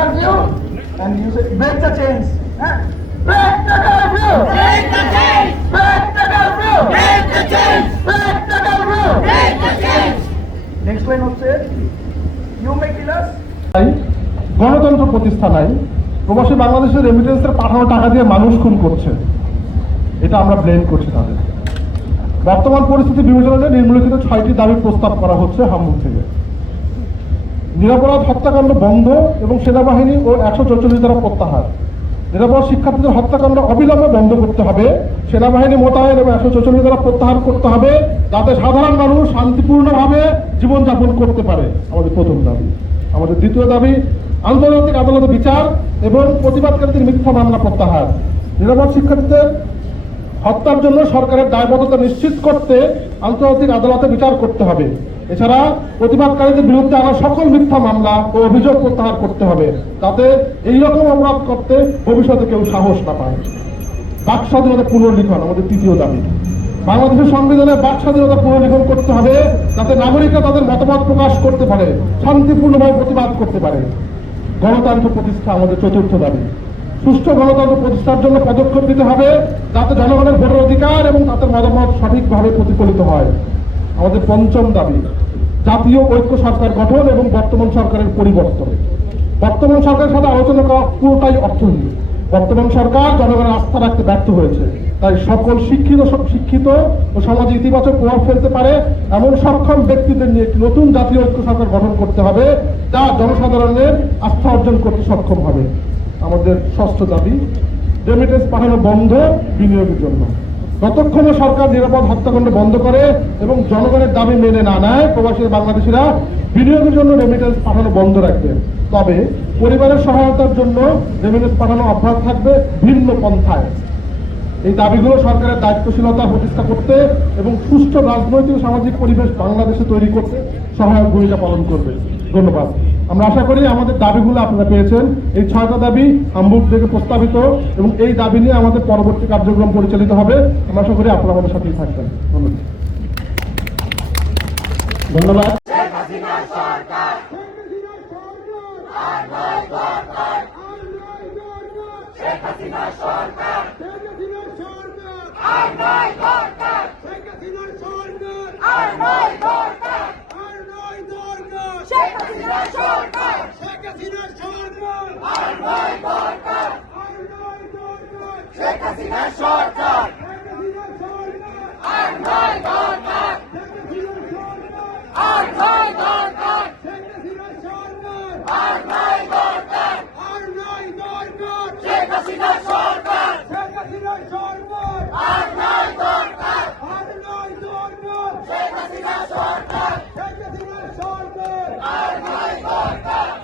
curfew and you say break the chains. Huh? Break the curfew! Break the chains! Break the curfew! Break the chains! Break the curfew! Break the chains! Next line হচ্ছে you may kill us. গণতন্ত্র প্রতিষ্ঠা নাই প্রবাসী বাংলাদেশের রেমিটেন্সের পাঠানো টাকা দিয়ে মানুষ খুন করছে এটা আমরা ব্লেম করছি তাদের বর্তমান পরিস্থিতি বিবেচনায় নিম্নলিখিত ছয়টি দাবির প্রস্তাব করা হচ্ছে হামবুক থেকে নিরাপরাধ হত্যাকাণ্ড বন্ধ এবং সেনাবাহিনী ও একশো চৌচল্লিশ দ্বারা প্রত্যাহার। নিরাপরাধ শিক্ষার্থীদের হত্যাকাণ্ড অবিলম্বে বন্ধ করতে হবে। সেনাবাহিনী মোতায়েন এবং একশো চৌচল্লিশ দ্বারা প্রত্যাহার করতে হবে যাতে সাধারণ মানুষ শান্তিপূর্ণভাবে জীবনযাপন করতে পারে। আমাদের প্রথম দাবি। আমাদের দ্বিতীয় দাবি, আন্তর্জাতিক আদালতে বিচার এবং প্রতিবাদকারীদের মিথ্যা মামলা প্রত্যাহার। নিরাপদ শিক্ষার্থীদের হত্যার জন্য সরকারের দায়বদ্ধতা নিশ্চিত করতে আন্তর্জাতিক আদালতে বিচার করতে হবে। এছাড়া প্রতিবাদকারীদের বিরুদ্ধে আনা সকল মিথ্যা মামলা ও অভিযোগ প্রত্যাহার করতে হবে, যাতে এই রকম অপরাধ করতে ভবিষ্যতে কেউ সাহস না পায়। বাক স্বাধীনতা পুনর্লিখন, আমাদের তৃতীয় দাবি। বাংলাদেশের সংবিধানে বাক স্বাধীনতা পুনর্লিখন করতে হবে, যাতে নাগরিকরা তাদের মতামত প্রকাশ করতে পারে, শান্তিপূর্ণভাবে প্রতিবাদ করতে পারে। গণতন্ত্র প্রতিষ্ঠা আমাদের চতুর্থ দাবি। সুষ্ঠু গণতন্ত্র প্রতিষ্ঠার জন্য পদক্ষেপ নিতে হবে, যাতে জনগণের ভোটের অধিকার এবং তাদের মতামত সঠিকভাবে প্রতিফলিত হয়। আমাদের পঞ্চম দাবি, জাতীয় ঐক্য সরকার গঠন এবং বর্তমান সরকারের পরিবর্তন। বর্তমান সরকারের সাথে আলোচনা করা পুরোটাই অর্থহীন বর্তমান সরকার জনগণের আস্থা রাখতে ব্যর্থ হয়েছে। তাই সকল শিক্ষিত শিক্ষিত ও সমাজে ইতিবাচক প্রভাব ফেলতে পারে এমন সক্ষম ব্যক্তিদের নিয়ে একটি নতুন জাতীয় ঐক্য সরকার গঠন করতে হবে, যা জনসাধারণের আস্থা অর্জন করতে সক্ষম হবে। আমাদের ষষ্ঠ দাবি রেমিটেন্স পাঠানো বন্ধ বিনিয়োগের জন্য। যতক্ষণে সরকার নিরাপদ হত্যাকাণ্ড বন্ধ করে এবং জনগণের দাবি মেনে না নেয়, প্রবাসী বাংলাদেশিরা বিনিয়োগের জন্য রেমিটেন্স পাঠানো বন্ধ রাখবে। তবে পরিবারের সহায়তার জন্য রেমিটেন্স পাঠানো অব্যাহত থাকবে ভিন্ন পন্থায়। এই দাবিগুলো সরকারের দায়িত্বশীলতা প্রতিষ্ঠা করতে এবং সুষ্ঠু রাজনৈতিক সামাজিক পরিবেশ বাংলাদেশে তৈরি করতে সহায়ক ভূমিকা পালন করবে। ধন্যবাদ। আমরা আশা করি আমাদের দাবিগুলো আপনারা পেয়েছেন। এই ছয়টা দাবি হামবুক থেকে প্রস্তাবিত এবং এই দাবি নিয়ে আমাদের পরবর্তী কার্যক্রম পরিচালিত হবে। আমরা আশা করি আপনারা আমাদের সাথেই থাকবেন। ধন্যবাদ। ধন্যবাদ। শেখ হাসিনা সরকার। শেখ হাসিনা সরকার। আর নয় দরকার। আর নয় দরকার। আর নয় দরকার। শেখ হাসিনা সরকার। আর নয় দরকার শেখ হাসিনা সরকার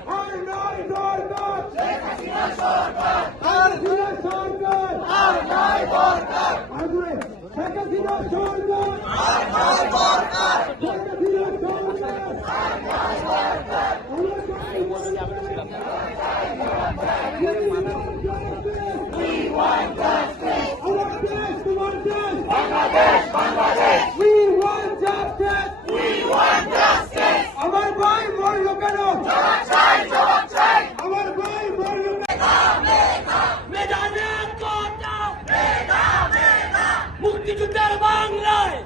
আর নয় দরকার শেখ হাসিনা সরকার। আর নয় সরকার। আর নয় দরকার We মুক্তিযুদ্ধের বাংলায়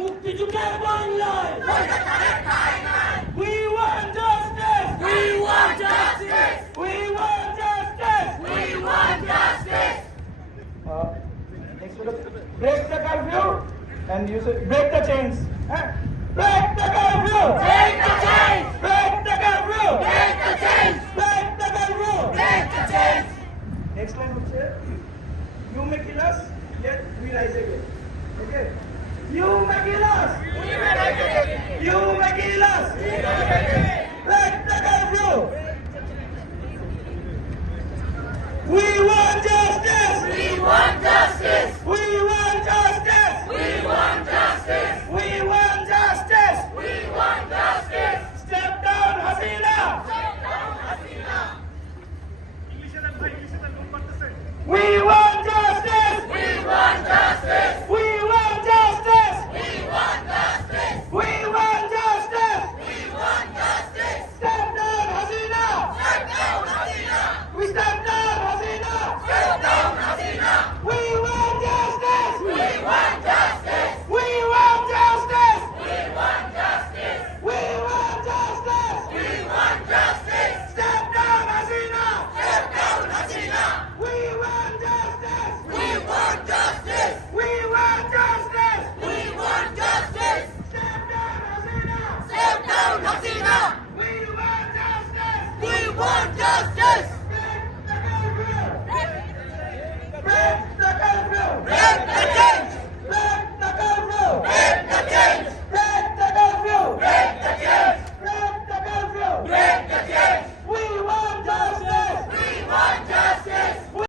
মুক্তিযুদ্ধের বাংলায় We want justice! We want justice! We want justice! We want justice! Uh, next one, break the curfew and you say break the chains. Huh? Break the curfew. Break the chains! Break the curfew. Break the chains! Break the curfew. Break the chains! Next line হচ্ছে you may kill us get we rise again. Okay? You make it last. We. You make it last. We. Let the girl flow.